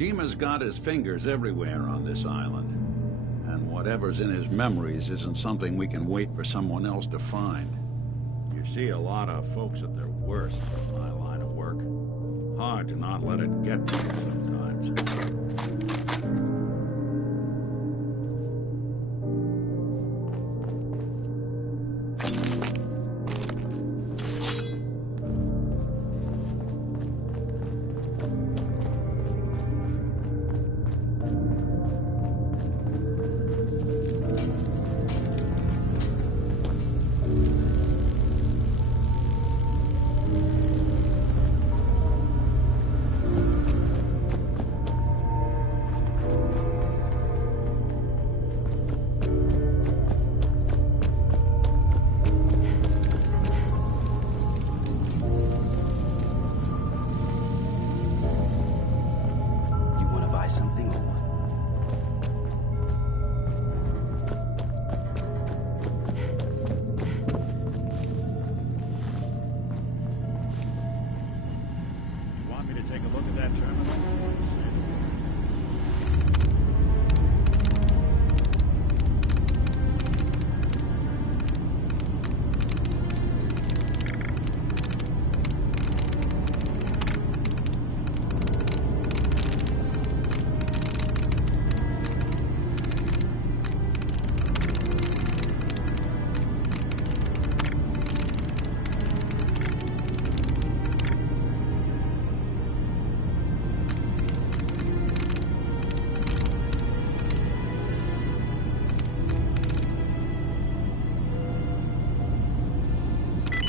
Dima's got his fingers everywhere on this island. And whatever's in his memories isn't something we can wait for someone else to find. You see a lot of folks at their worst in my line of work. Hard to not let it get to you sometimes.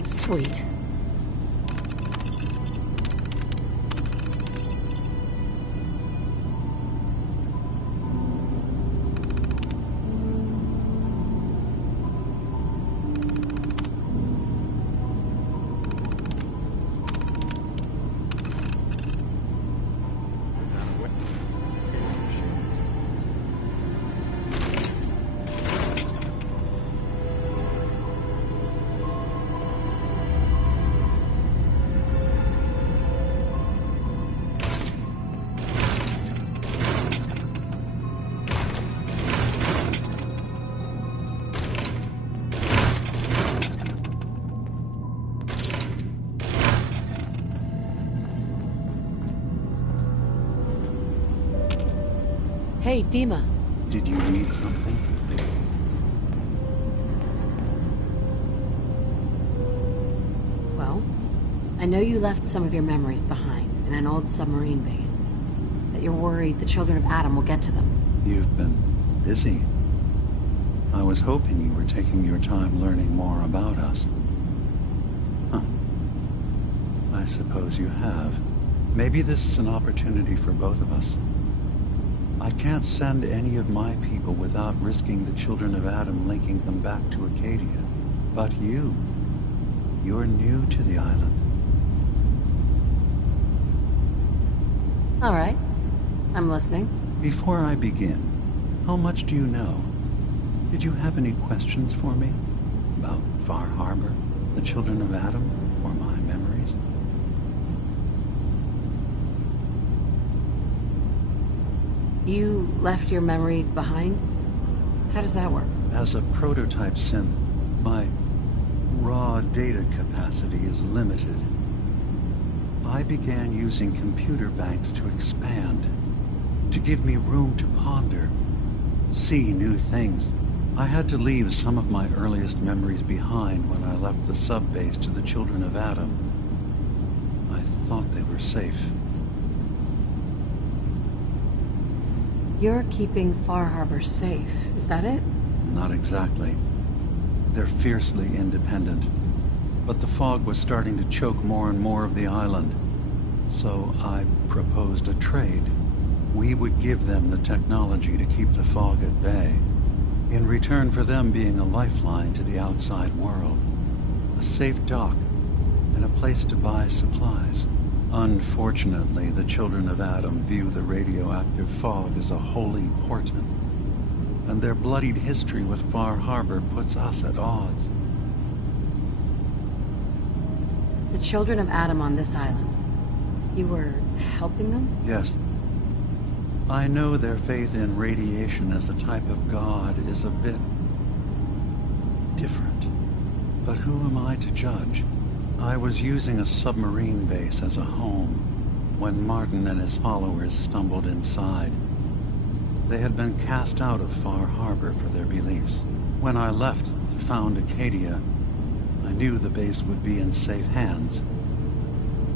Sweet. Hey, Dima. Did you need something? Well, I know you left some of your memories behind in an old submarine base. That you're worried the children of Adam will get to them. You've been busy. I was hoping you were taking your time learning more about us. Huh. I suppose you have. Maybe this is an opportunity for both of us. I can't send any of my people without risking the children of Adam linking them back to Acadia. But you're new to the island. All right. I'm listening. Before I begin, how much do you know? Did you have any questions for me? About Far Harbor, the children of Adam, or my memories? You left your memories behind? How does that work? As a prototype synth, my raw data capacity is limited. I began using computer banks to expand, to give me room to ponder, see new things. I had to leave some of my earliest memories behind when I left the sub-base to the children of Adam. I thought they were safe. You're keeping Far Harbor safe, is that it? Not exactly. They're fiercely independent. But the fog was starting to choke more and more of the island. So I proposed a trade. We would give them the technology to keep the fog at bay, in return for them being a lifeline to the outside world, a safe dock, and a place to buy supplies. Unfortunately, the children of Adam view the radioactive fog as a holy portent, and their bloodied history with Far Harbor puts us at odds. The children of Adam on this island. You were helping them? Yes. I know their faith in radiation as a type of god is a bit different. But who am I to judge? I was using a submarine base as a home when Martin and his followers stumbled inside. They had been cast out of Far Harbor for their beliefs. When I left to found Acadia, I knew the base would be in safe hands.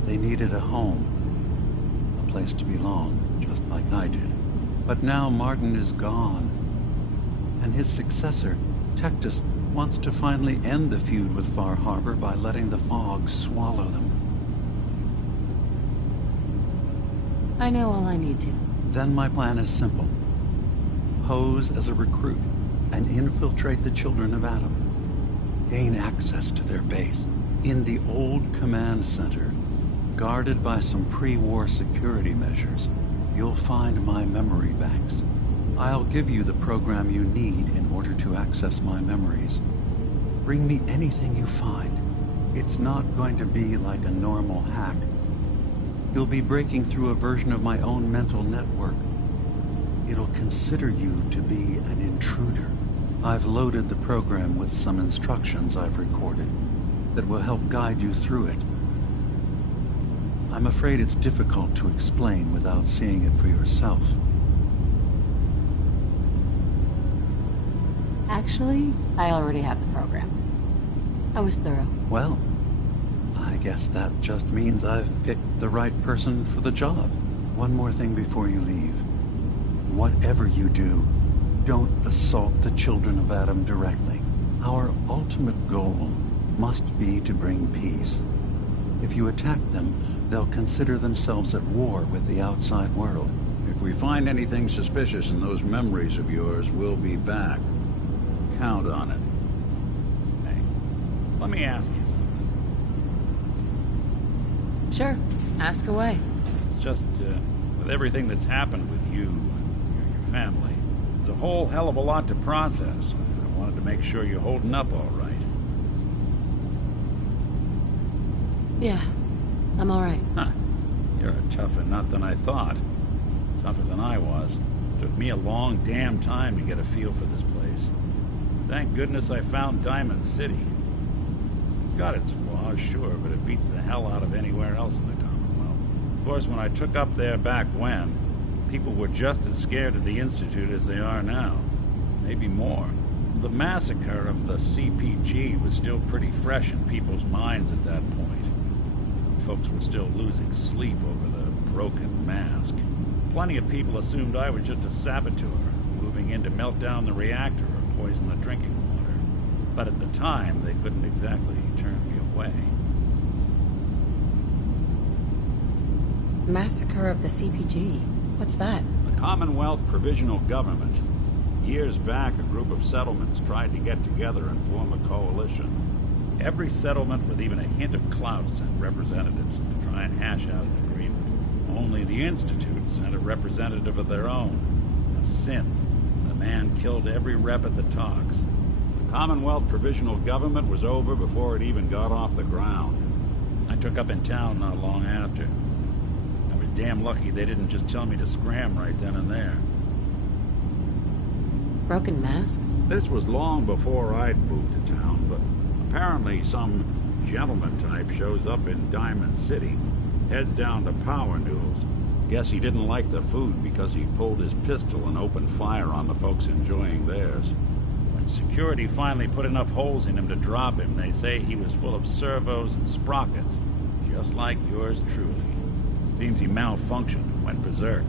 They needed a home, a place to belong, just like I did. But now Martin is gone, and his successor, Tectus, wants to finally end the feud with Far Harbor by letting the fog swallow them. I know all I need to. Then my plan is simple. Pose as a recruit and infiltrate the Children of Adam. Gain access to their base in the old command center, guarded by some pre-war security measures. You'll find my memory banks. I'll give you the program you need in order to access my memories. Bring me anything you find. It's not going to be like a normal hack. You'll be breaking through a version of my own mental network. It'll consider you to be an intruder. I've loaded the program with some instructions I've recorded that will help guide you through it. I'm afraid it's difficult to explain without seeing it for yourself. Actually, I already have the program. I was thorough. Well, I guess that just means I've picked the right person for the job. One more thing before you leave. Whatever you do, don't assault the Children of Adam directly. Our ultimate goal must be to bring peace. If you attack them, they'll consider themselves at war with the outside world. If we find anything suspicious in those memories of yours, we'll be back. Count on it. Hey, let me ask you something. Sure, ask away. It's just, with everything that's happened with you and your family, it's a whole hell of a lot to process. I wanted to make sure you're holding up all right. Yeah, I'm all right. Huh. You're a tougher nut than I thought. Tougher than I was. Took me a long damn time to get a feel for this place. Thank goodness I found Diamond City. It's got its flaws, sure, but it beats the hell out of anywhere else in the Commonwealth. Of course, when I took up there back when, people were just as scared of the Institute as they are now. Maybe more. The massacre of the CPG was still pretty fresh in people's minds at that point. Folks were still losing sleep over the broken mask. Plenty of people assumed I was just a saboteur, moving in to melt down the reactor or poison the drinking water. But at the time, they couldn't exactly turn me away. Massacre of the CPG. What's that? The Commonwealth Provisional Government. Years back, a group of settlements tried to get together and form a coalition. Every settlement with even a hint of clout sent representatives to try and hash out an agreement. Only the Institute sent a representative of their own. A synth. The man killed every rep at the talks. The Commonwealth Provisional Government was over before it even got off the ground. I took up in town not long after. I was damn lucky they didn't just tell me to scram right then and there. Broken mask? This was long before I'd moved to town, but apparently some gentleman type shows up in Diamond City, heads down to Power Noodles. Guess he didn't like the food because he pulled his pistol and opened fire on the folks enjoying theirs. When security finally put enough holes in him to drop him, they say he was full of servos and sprockets, just like yours truly. Seems he malfunctioned, went berserk.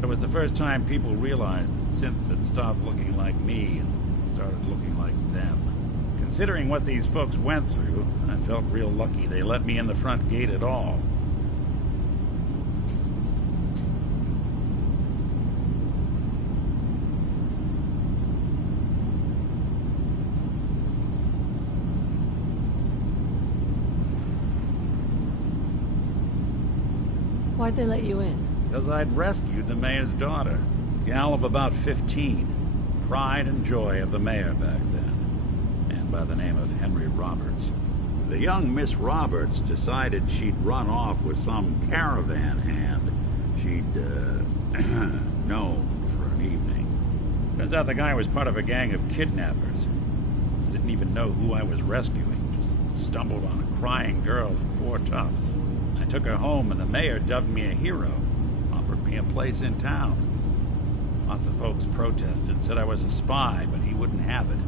It was the first time people realized that synths had stopped looking like me and started looking like them. Considering what these folks went through, I felt real lucky they let me in the front gate at all. Why'd they let you in? Because I'd rescued the mayor's daughter, gal of about 15, pride and joy of the mayor back then, and by the name of Henry Roberts. The young Miss Roberts decided she'd run off with some caravan hand she'd known for an evening. Turns out the guy was part of a gang of kidnappers. I didn't even know who I was rescuing, just stumbled on a crying girl and 4 toughs. I took her home and the mayor dubbed me a hero, offered me a place in town. Lots of folks protested, said I was a spy, but he wouldn't have it.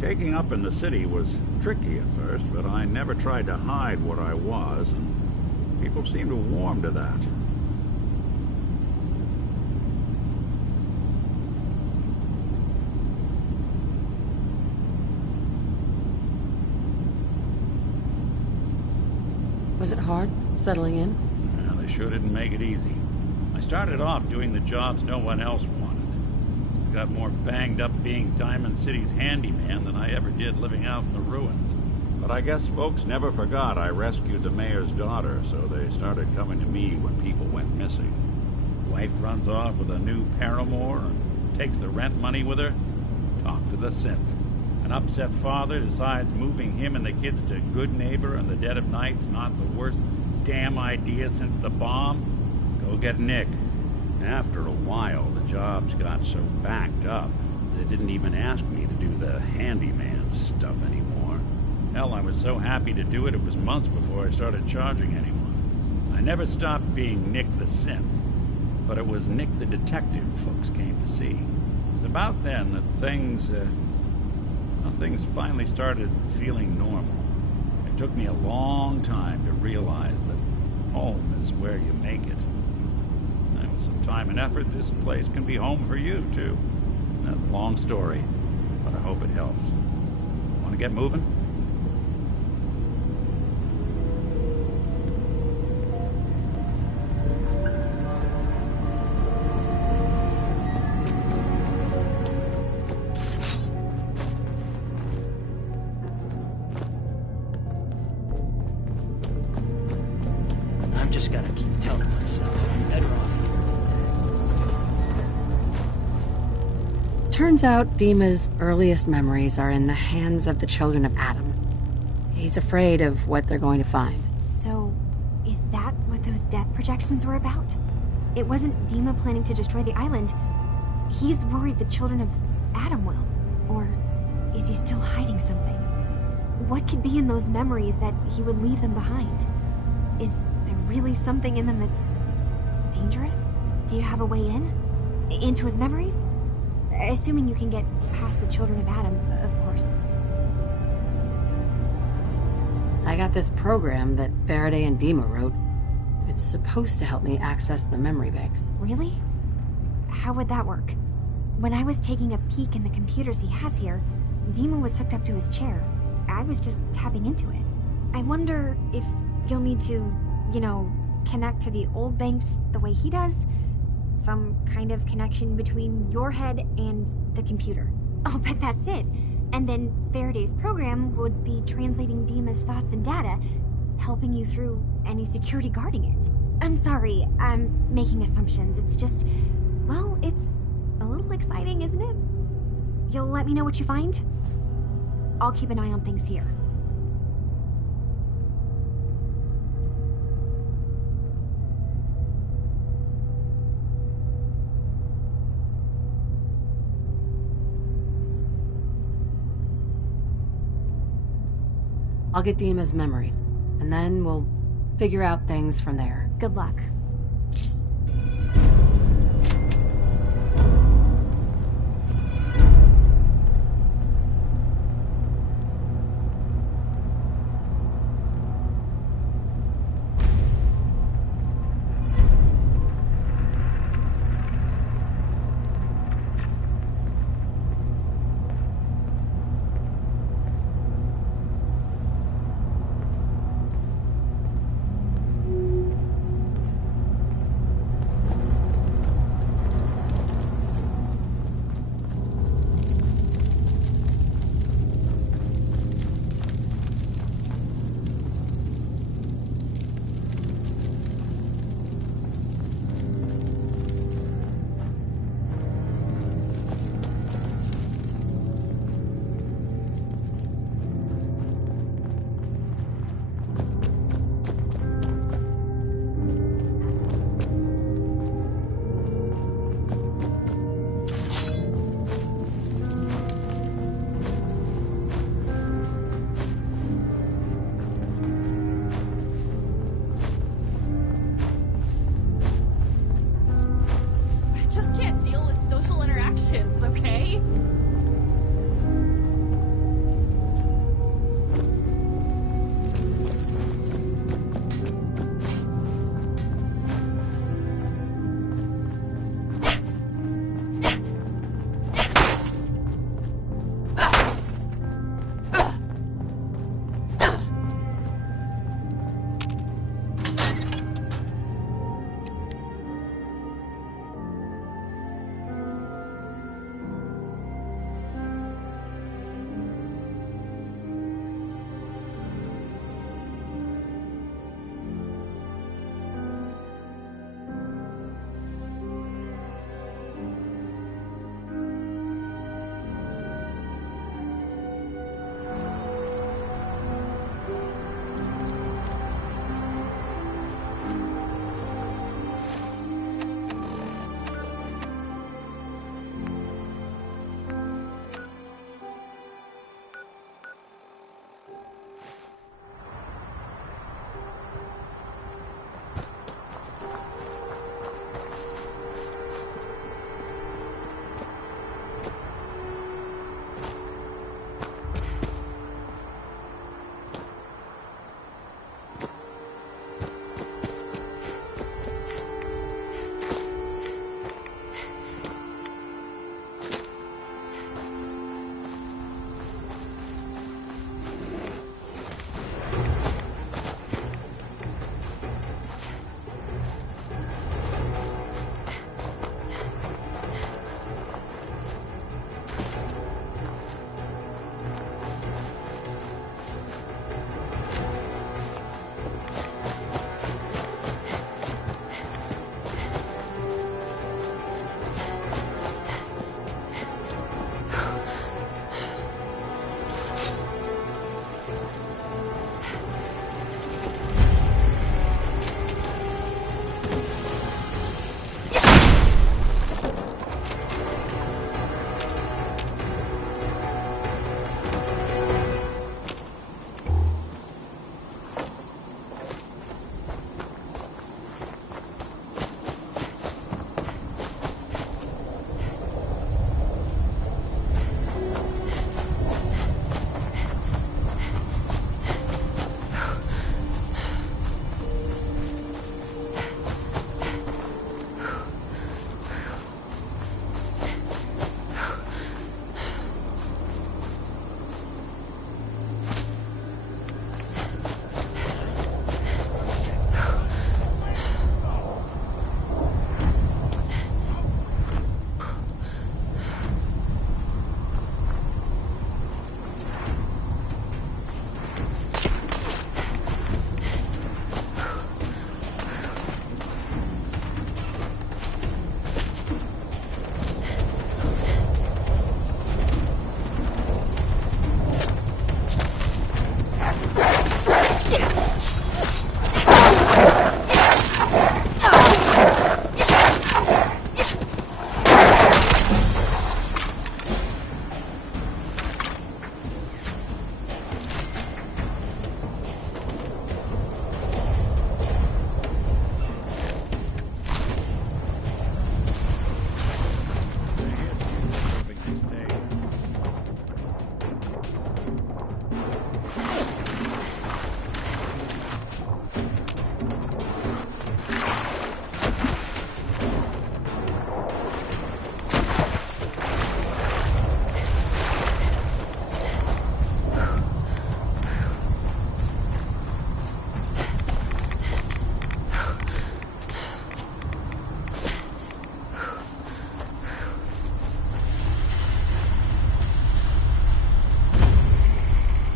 Taking up in the city was tricky at first, but I never tried to hide what I was, and people seemed to warm to that. Was it hard, settling in? Well, they sure didn't make it easy. I started off doing the jobs no one else wanted. I got more banged up being Diamond City's handyman than I ever did living out in the ruins. But I guess folks never forgot I rescued the mayor's daughter, so they started coming to me when people went missing. Wife runs off with a new paramour and takes the rent money with her. Talk to the synth. An upset father decides moving him and the kids to Good Neighbor in the dead of night's not the worst damn idea since the bomb. Go get Nick. After a while, the jobs got so backed up, they didn't even ask me to do the handyman stuff anymore. Hell, I was so happy to do it, it was months before I started charging anyone. I never stopped being Nick the synth, but it was Nick the detective folks came to see. It was about then that things finally started feeling normal. It took me a long time to realize that home is where you make it. And with some time and effort, this place can be home for you, too. That's a long story, but I hope it helps. Want to get moving? I'm just gonna keep telling myself I'm better off here. Turns out Dima's earliest memories are in the hands of the children of Adam. He's afraid of what they're going to find. So, is that what those death projections were about? It wasn't Dima planning to destroy the island. He's worried the children of Adam will. Or is he still hiding something? What could be in those memories that he would leave them behind? Is there really something in them that's dangerous? Do you have a way in? Into his memories? Assuming you can get past the children of Adam, of course. I got this program that Faraday and Dima wrote. It's supposed to help me access the memory banks. Really? How would that work? When I was taking a peek in the computers he has here, Dima was hooked up to his chair. I was just tapping into it. I wonder if you'll need to, connect to the old banks the way he does? Some kind of connection between your head and the computer. I'll bet that's it. And then Faraday's program would be translating Dima's thoughts and data, helping you through any security guarding it. I'm sorry, I'm making assumptions. It's just, well, it's a little exciting, isn't it? You'll let me know what you find? I'll keep an eye on things here. I'll get Dima's memories, and then we'll figure out things from there. Good luck.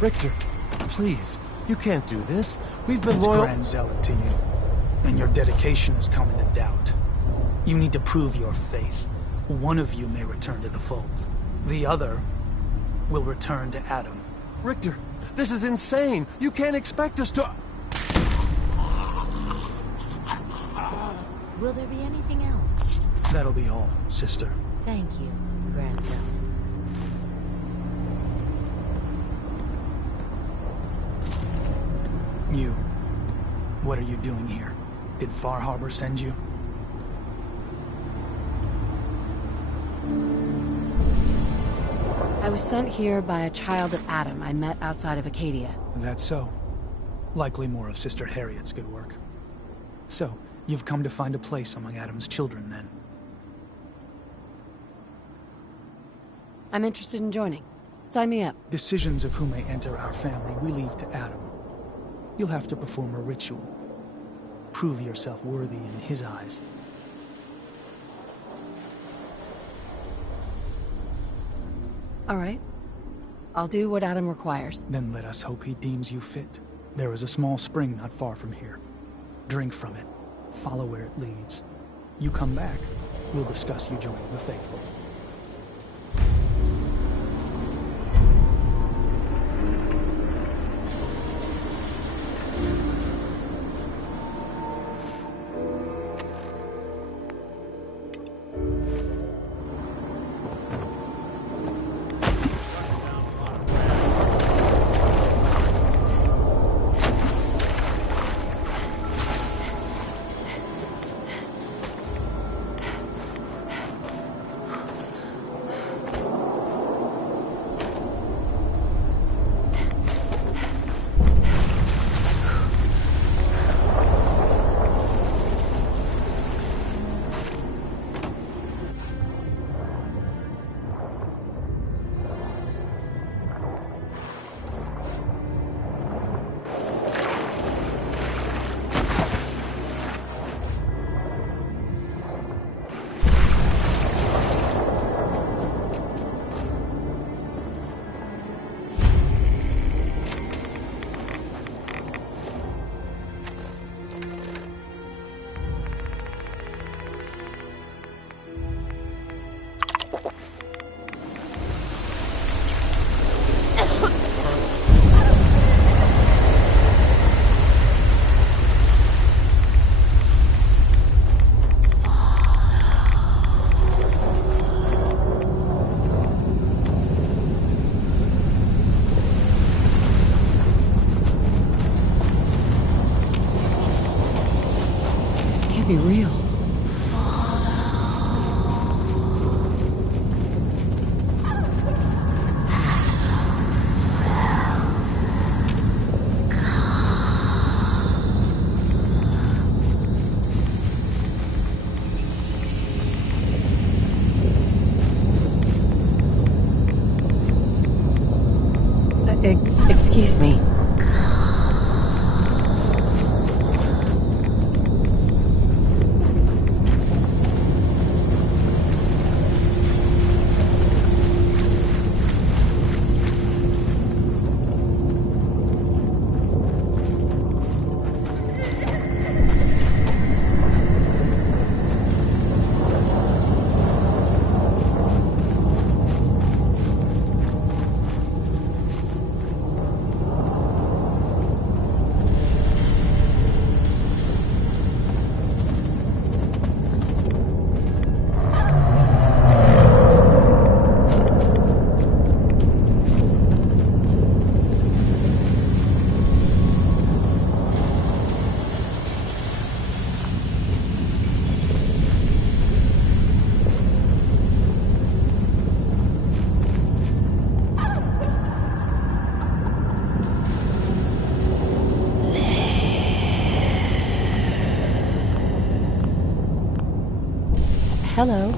Richter, please. You can't do this. We've been It's loyal... Grand Zealot to you, and your dedication is coming to doubt. You need to prove your faith. One of you may return to the fold. The other will return to Adam. Richter, this is insane. You can't expect us to... Will there be anything else? That'll be all, sister. Thank you, Grand Zealot. You. What are you doing here? Did Far Harbor send you? I was sent here by a child of Adam I met outside of Acadia. That's so. Likely more of Sister Harriet's good work. So, you've come to find a place among Adam's children, then? I'm interested in joining. Sign me up. Decisions of who may enter our family we leave to Adam. You'll have to perform a ritual. Prove yourself worthy in his eyes. All right. I'll do what Adam requires. Then let us hope he deems you fit. There is a small spring not far from here. Drink from it. Follow where it leads. You come back, we'll discuss you joining the faithful. Be real. Excuse me. Hello.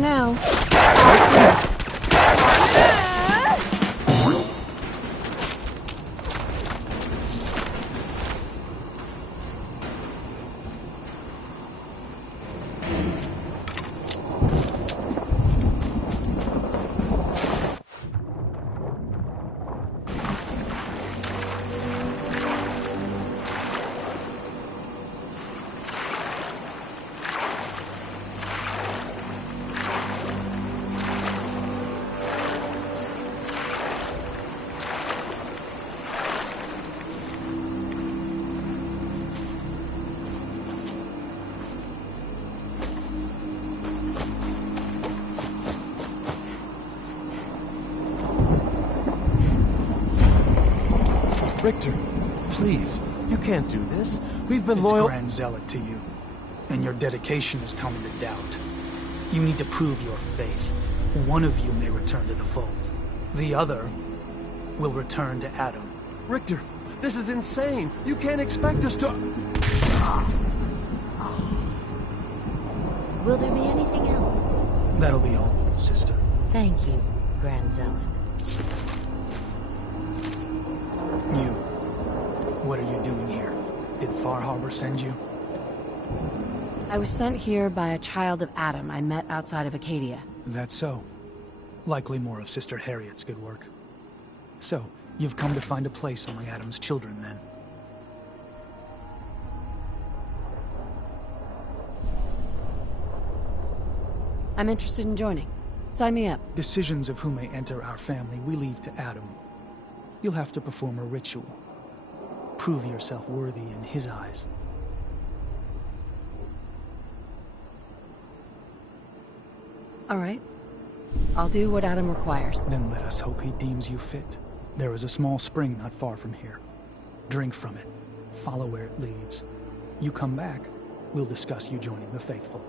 Now. Richter, please, you can't do this. We've been It's loyal— Grand Zealot to you, and your dedication is coming to doubt. You need to prove your faith. One of you may return to the fold. The other will return to Adam. Richter, this is insane. You can't expect us to— Will there be anything else? That'll be all, sister. Thank you, Grand Zealot. You. What are you doing here? Did Far Harbor send you? I was sent here by a child of Adam I met outside of Acadia. That's so. Likely more of Sister Harriet's good work. So, you've come to find a place among Adam's children, then? I'm interested in joining. Sign me up. Decisions of who may enter our family we leave to Adam. You'll have to perform a ritual. Prove yourself worthy in his eyes. All right. I'll do what Adam requires. Then let us hope he deems you fit. There is a small spring not far from here. Drink from it. Follow where it leads. You come back, we'll discuss you joining the faithful.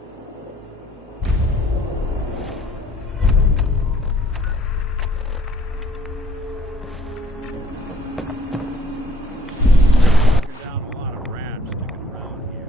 Down a lot of rats sticking around here.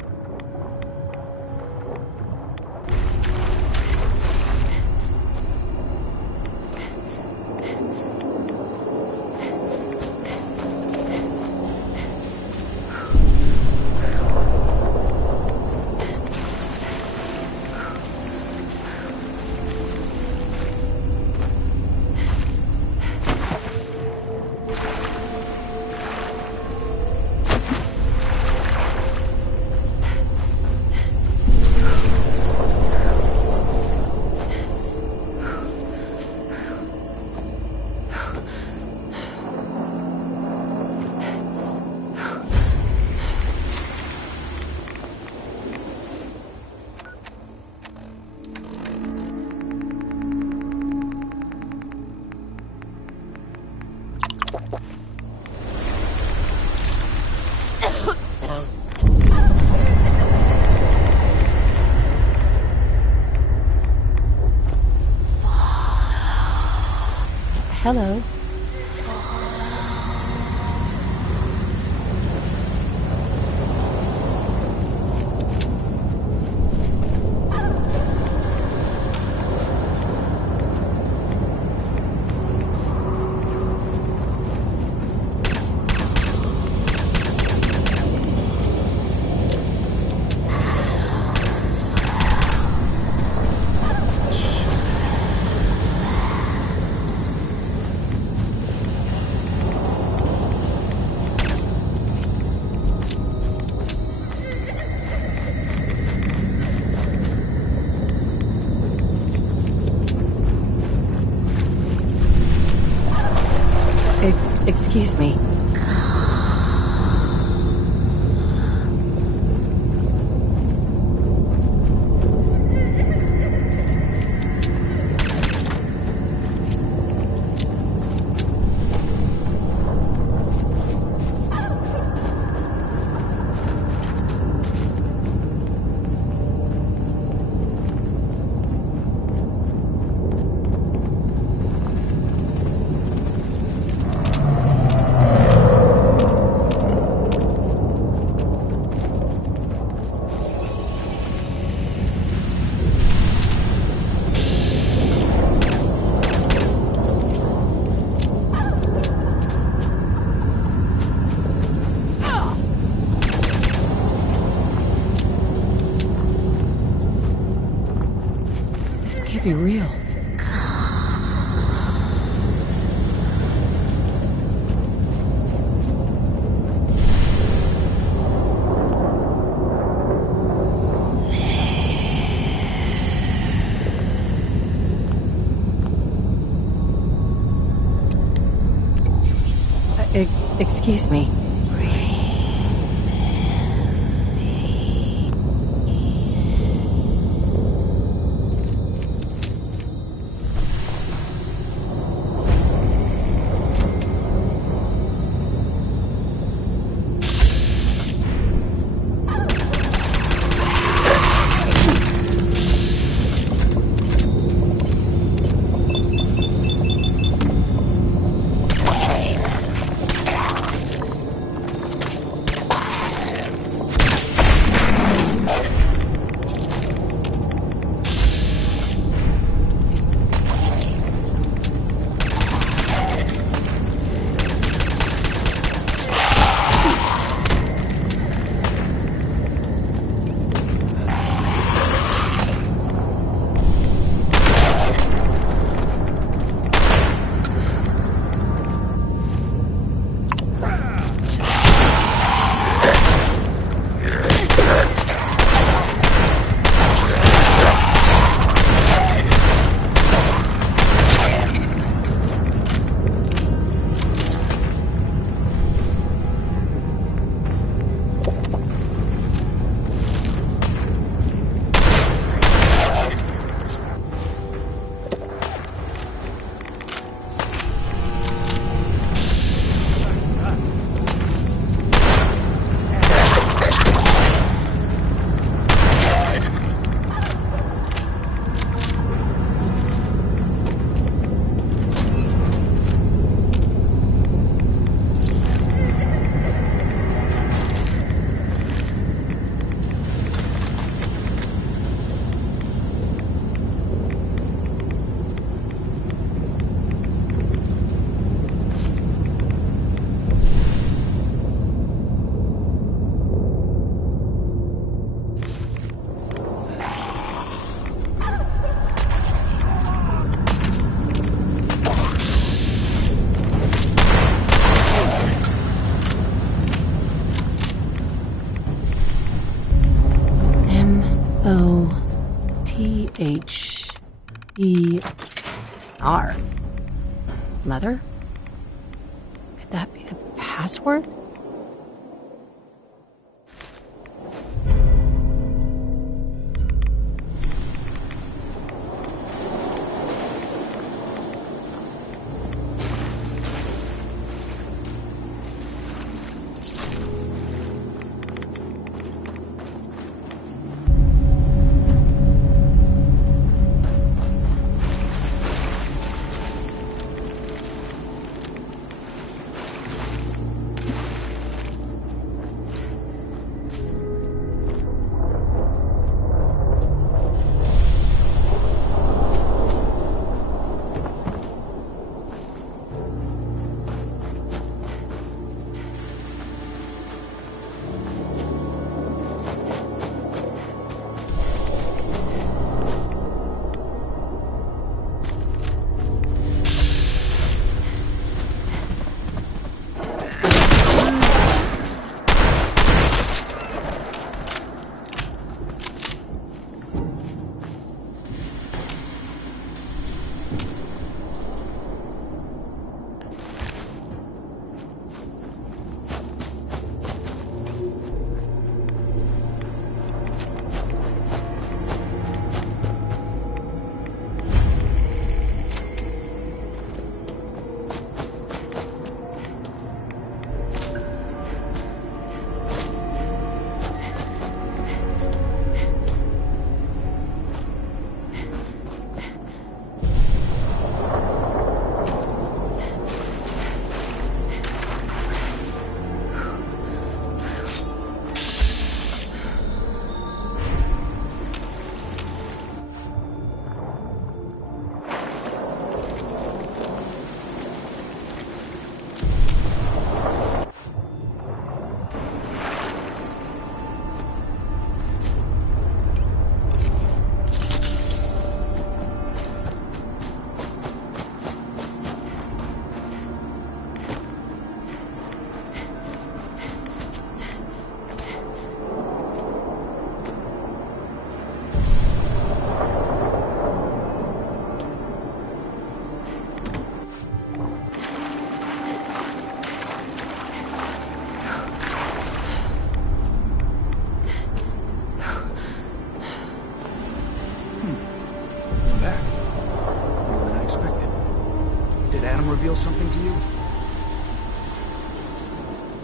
Hello. Excuse me. be real. Excuse me. Moter. Leather? Could that be the password?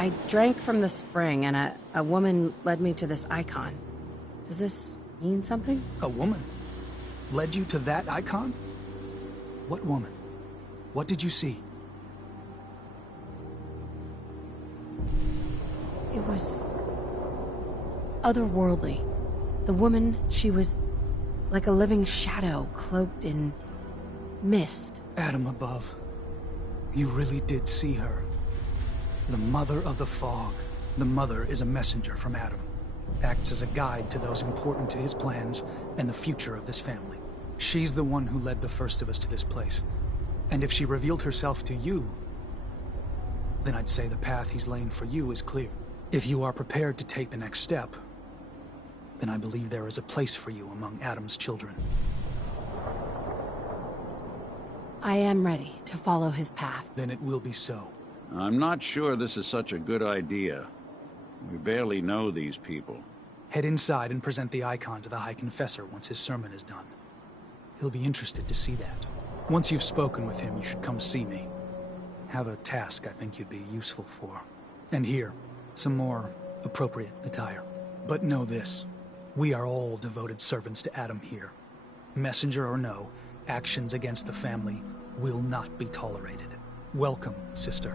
I drank from the spring, and a woman led me to this icon. Does this mean something? A woman led you to that icon? What woman? What did you see? It was otherworldly. The woman, she was like a living shadow cloaked in mist. Adam above. You really did see her. The Mother of the Fog. The Mother is a messenger from Adam. Acts as a guide to those important to his plans and the future of this family. She's the one who led the first of us to this place. And if she revealed herself to you, then I'd say the path he's laying for you is clear. If you are prepared to take the next step, then I believe there is a place for you among Adam's children. I am ready to follow his path. Then it will be so. I'm not sure this is such a good idea. We barely know these people. Head inside and present the icon to the High Confessor once his sermon is done. He'll be interested to see that. Once you've spoken with him, you should come see me. Have a task I think you'd be useful for. And here, some more appropriate attire. But know this, we are all devoted servants to Adam here. Messenger or no, actions against the family will not be tolerated. Welcome, sister.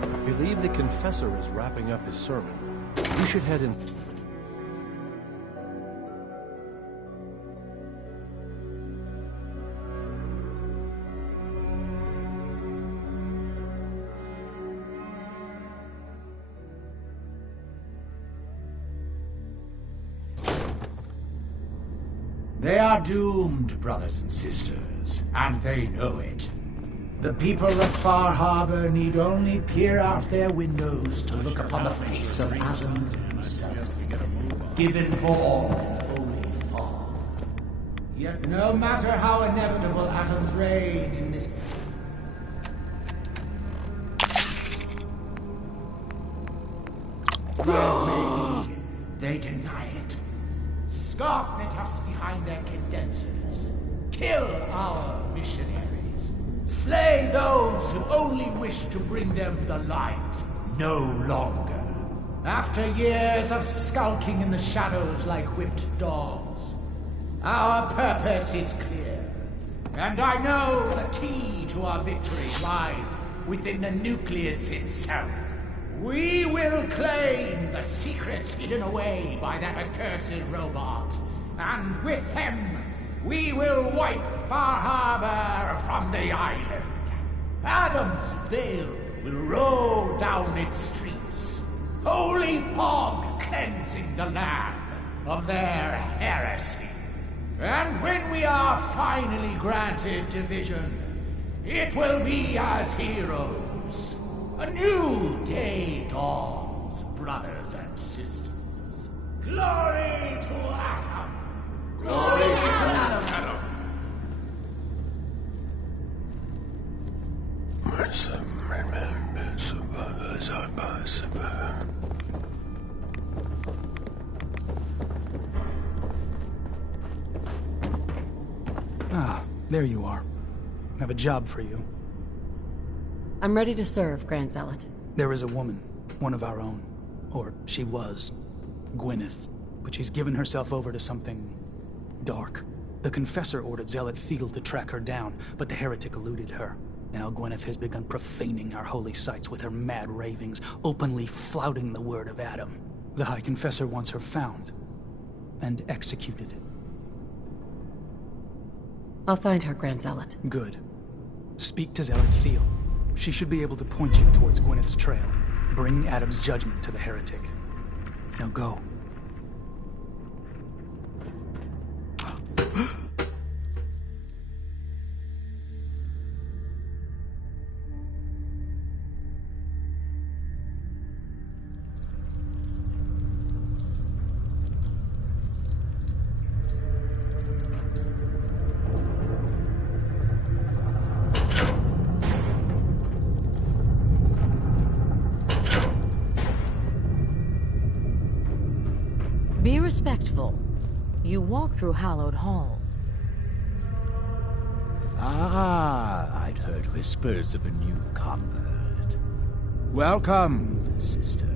I believe the confessor is wrapping up his sermon. You should head in. They are doomed, brothers and sisters, and they know it. The people of Far Harbor need only peer out their windows to look upon the face of Adam himself, given for all in holy fog. Yet no matter how inevitable Adam's reign in this... they deny it. Scoff at us behind their condensers. Kill our missionaries. Slay those who only wish to bring them the light no longer. After years of skulking in the shadows like whipped dogs, our purpose is clear. And I know the key to our victory lies within the nucleus itself. We will claim the secrets hidden away by that accursed robot, and with them, we will wipe Far Harbor from the island. Adam's veil will roll down its streets, holy fog cleansing the land of their heresy. And when we are finally granted division, it will be as heroes. A new day dawns, brothers and sisters. Glory to Adam! Glory to Adam! Ah, there you are. I have a job for you. I'm ready to serve, Grand Zealot. There is a woman, one of our own. Or she was. Gwyneth. But she's given herself over to something dark. The Confessor ordered Zealot Fiegel to track her down, but the heretic eluded her. Now Gwyneth has begun profaning our holy sites with her mad ravings, openly flouting the word of Adam. The High Confessor wants her found and executed. I'll find her, Grand Zealot. Good. Speak to Zealot Fiel. She should be able to point you towards Gwyneth's trail. Bring Adam's judgment to the heretic. Now go. respectful. You walk through hallowed halls. Ah, I'd heard whispers of a new convert. Welcome, sister.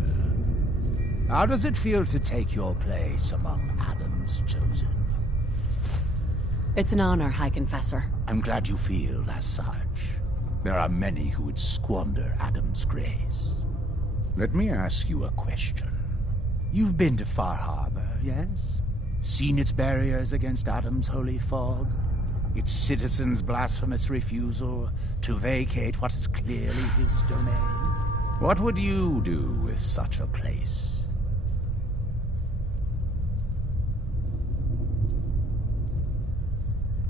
How does it feel to take your place among Adam's chosen? It's an honor, High Confessor. I'm glad you feel as such. There are many who would squander Adam's grace. Let me ask you a question. You've been to Far Harbor, yes? Seen its barriers against Adam's holy fog? Its citizens' blasphemous refusal to vacate what is clearly his domain? What would you do with such a place?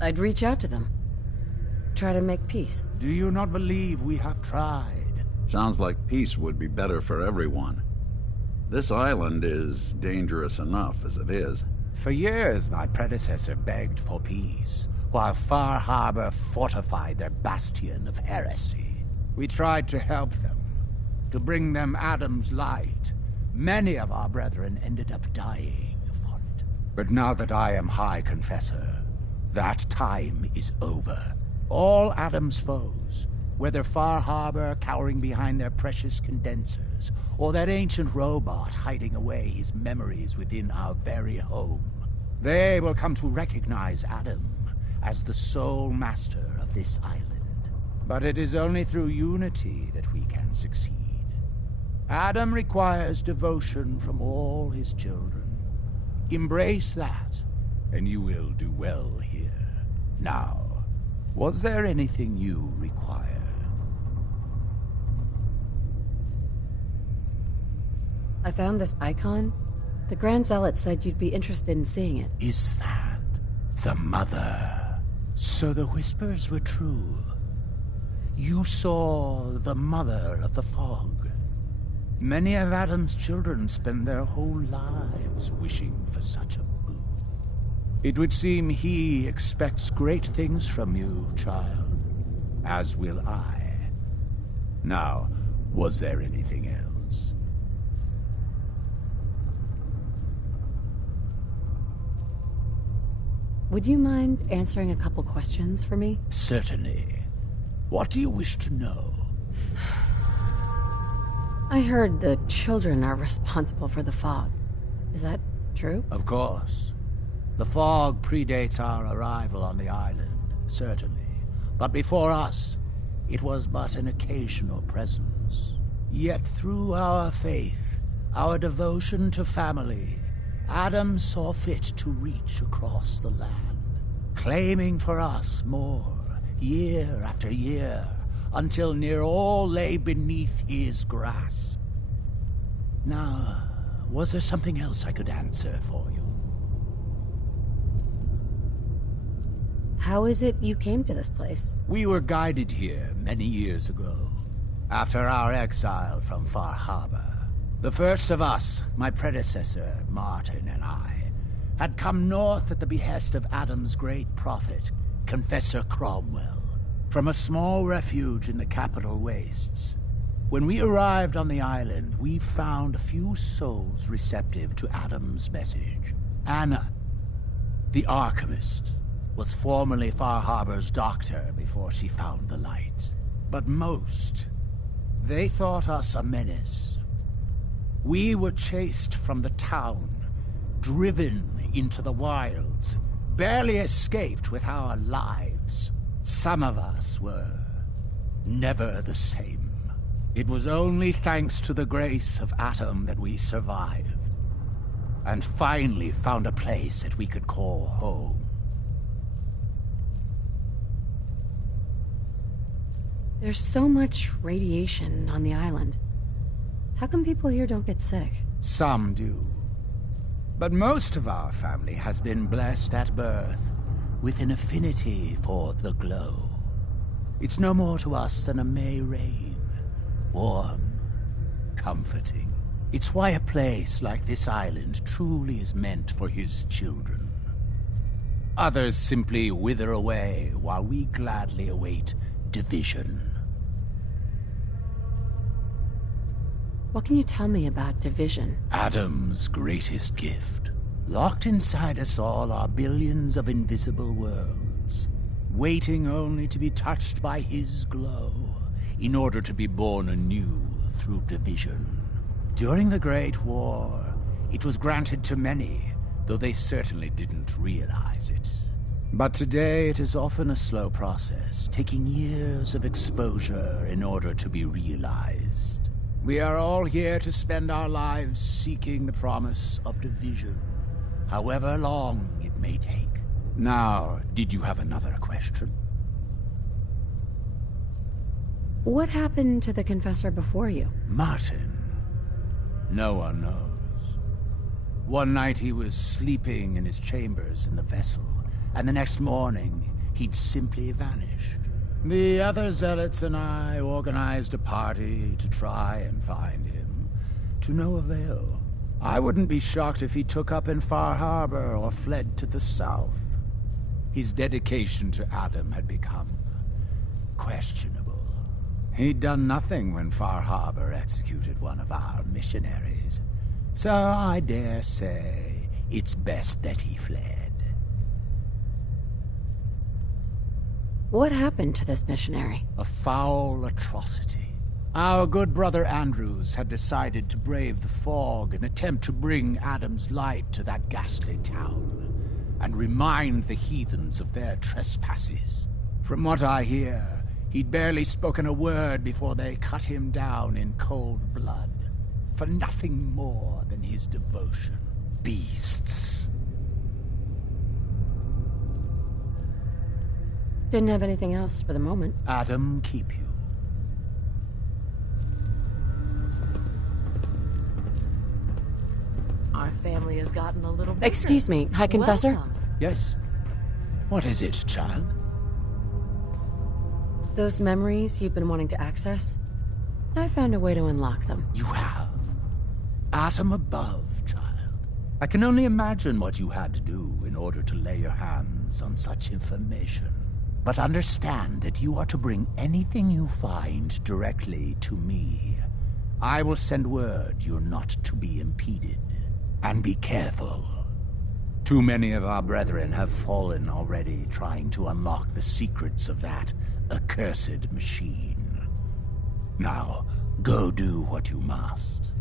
I'd reach out to them. Try to make peace. Do you not believe we have tried? Sounds like peace would be better for everyone. This island is dangerous enough as it is. For years, my predecessor begged for peace, while Far Harbor fortified their bastion of heresy. We tried to help them, to bring them Adam's light. Many of our brethren ended up dying for it. But now that I am High Confessor, that time is over. All Adam's foes, whether Far Harbor cowering behind their precious condensers, or that ancient robot hiding away his memories within our very home, they will come to recognize Adam as the sole master of this island. But it is only through unity that we can succeed. Adam requires devotion from all his children. Embrace that, and you will do well here. Now, was there anything you required? I found this icon. The Grand Zealot said you'd be interested in seeing it. Is that the Mother? So the whispers were true. You saw the Mother of the Fog. Many of Adam's children spend their whole lives wishing for such a boon. It would seem he expects great things from you, child. As will I. Now, was there anything else? Would you mind answering a couple questions for me? Certainly. What do you wish to know? I heard the children are responsible for the fog. Is that true? Of course. The fog predates our arrival on the island, certainly. But before us, it was but an occasional presence. Yet through our faith, our devotion to family, Adam saw fit to reach across the land, claiming for us more, year after year, until near all lay beneath his grasp. Now, was there something else I could answer for you? How is it you came to this place? We were guided here many years ago, after our exile from Far Harbor. The first of us, my predecessor, Martin, and I, had come north at the behest of Adam's great prophet, Confessor Cromwell, from a small refuge in the capital wastes. When we arrived on the island, we found a few souls receptive to Adam's message. Anna, the Archimist, was formerly Far Harbor's doctor before she found the light. But most, they thought us a menace. We were chased from the town, driven into the wilds, barely escaped with our lives. Some of us were never the same. It was only thanks to the grace of Adam that we survived, and finally found a place that we could call home. There's so much radiation on the island. How come people here don't get sick? Some do. But most of our family has been blessed at birth with an affinity for the glow. It's no more to us than a May rain. Warm, comforting. It's why a place like this island truly is meant for his children. Others simply wither away while we gladly await division. What can you tell me about division? Adam's greatest gift. Locked inside us all are billions of invisible worlds, waiting only to be touched by his glow, in order to be born anew through division. During the Great War, it was granted to many, though they certainly didn't realize it. But today it is often a slow process, taking years of exposure in order to be realized. We are all here to spend our lives seeking the promise of division, however long it may take. Now, did you have another question? What happened to the Confessor before you? Martin. No one knows. One night he was sleeping in his chambers in the vessel, and the next morning he'd simply vanished. The other zealots and I organized a party to try and find him, to no avail. I wouldn't be shocked if he took up in Far Harbor or fled to the south. His dedication to Adam had become questionable. He'd done nothing when Far Harbor executed one of our missionaries, so I dare say it's best that he fled. What happened to this missionary? A foul atrocity. Our good brother Andrews had decided to brave the fog and attempt to bring Adam's light to that ghastly town, and remind the heathens of their trespasses. From what I hear, he'd barely spoken a word before they cut him down in cold blood, for nothing more than his devotion. Beasts. Didn't have anything else for the moment. Adam keep you. Our family has gotten a little bigger. Excuse me, High Confessor? Welcome. Yes? What is it, child? Those memories you've been wanting to access? I found a way to unlock them. You have? Atom above, child. I can only imagine what you had to do in order to lay your hands on such information. But understand that you are to bring anything you find directly to me. I will send word you're not to be impeded. And be careful. Too many of our brethren have fallen already trying to unlock the secrets of that accursed machine. Now, go do what you must.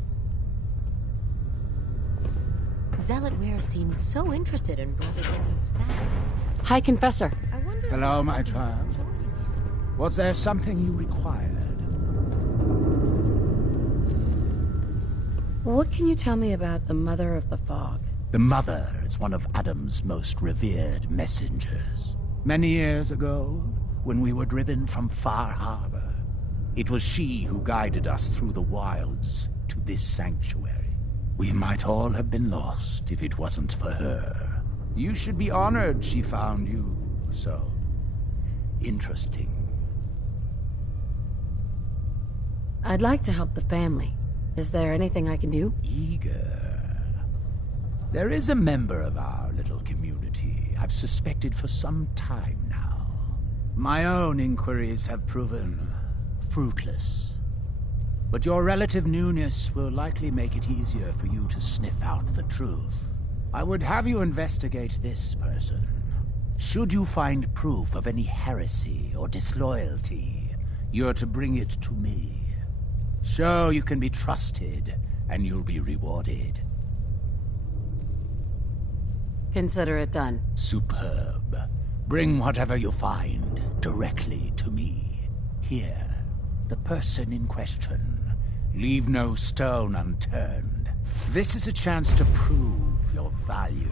Zealot Ware seems so interested in Brother Darren's fast. High Confessor. I wonder Hello, my child. Was there something you required? What can you tell me about the Mother of the Fog? The Mother is one of Adam's most revered messengers. Many years ago, when we were driven from Far Harbor, it was she who guided us through the wilds to this sanctuary. We might all have been lost if it wasn't for her. You should be honored she found you so interesting. I'd like to help the family. Is there anything I can do? Eager. There is a member of our little community I've suspected for some time now. My own inquiries have proven fruitless. But your relative newness will likely make it easier for you to sniff out the truth. I would have you investigate this person. Should you find proof of any heresy or disloyalty, you're to bring it to me. Show you can be trusted, and you'll be rewarded. Consider it done. Superb. Bring whatever you find directly to me. Here, the person in question. Leave no stone unturned. This is a chance to prove your value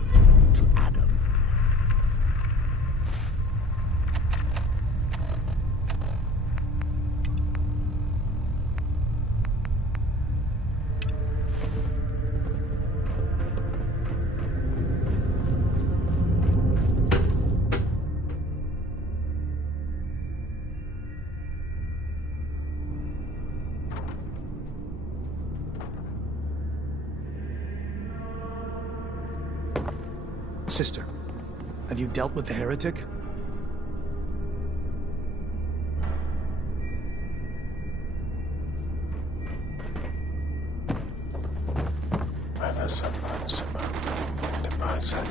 to Adam. Sister, have you dealt with the heretic?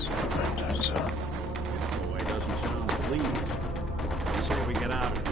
Boy, doesn't sound pleased. I say we get out of here.